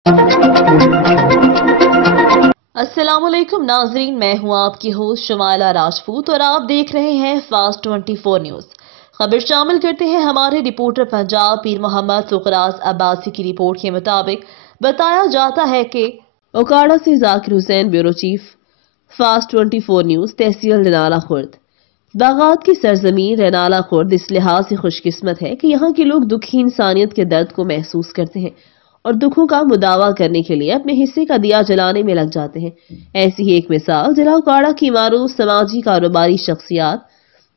अस्सलाम वालेकुम नाजरीन, मैं हूं आपकी होस्ट शमाला राजपूत और आप देख रहे हैं फास्ट 24 न्यूज। खबर शामिल करते हैं हमारे रिपोर्टर पंजाब पीर मोहम्मद सुखराज अब्बासी की रिपोर्ट के मुताबिक बताया जाता है कि ओकाड़ा से Zakir Hussain, bureau chief, fast 24 news. तहसील रनाला खुर्द बागात की सरजमीन रनाला खुर्द इस लिहाज से खुशकिस्मत है कि यहाँ के लोग दुखी इंसानियत के दर्द को महसूस करते हैं और दुखों का मुदावा करने के लिए अपने हिस्से का दिया जलाने में लग जाते हैं। ऐसी ही एक मिसाल जिला ओकाड़ा की मारूफ समाजी कारोबारी शख्सियात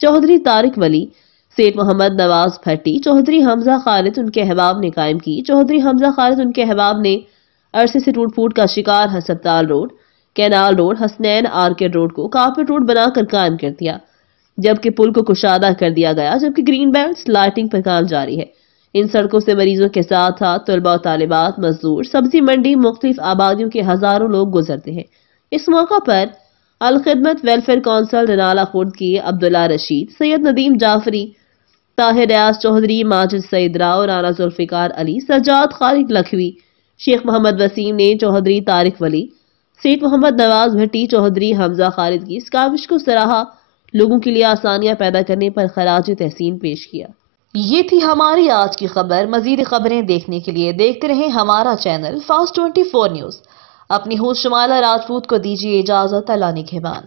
चौधरी तारिक वली, सेठ मोहम्मद नवाज भट्टी, चौधरी हमजा खालिद उनके अहबाब ने कायम की। चौधरी हमजा खालिद उनके अहबाब ने अरसे से टूट फूट का शिकार हस्पताल road, canal road, Hasnain arcade road को कारपेट रोड बनाकर कायम कर दिया, जबकि पुल को कुशादा कर दिया गया, जबकि ग्रीन बेल्ट लाइटिंग पर काम जारी है। इन सड़कों से मरीजों के साथ साथ तलबा और तालिबात, मजदूर, सब्जी मंडी, मुख्तलिफ आबादियों के हजारों लोग गुजरते हैं। इस मौका पर अल खिदमत वेलफेयर काउंसिल रनाला खुर्द की अब्दुल्ला रशीद, सैयद नदीम जाफरी, ताहिर रियाज चौधरी, माजिद सईद राव, राना जुल्फिकार अली, सज्जाद खालिद लखवी, शेख मोहम्मद वसीम ने चौधरी तारिक वली, सेठ मोहम्मद नवाज भट्टी, चौधरी हमजा खालिद की इस काविश को सराहा, लोगों के लिए आसानियां पैदा करने पर खराज तहसीन पेश किया। ये थी हमारी आज की खबर। मजीद खबरें देखने के लिए देखते रहें हमारा चैनल फास्ट 24 न्यूज। अपनी होस्ट शमाला राजपूत को दीजिए इजाजत। अल्लाह निगहबान।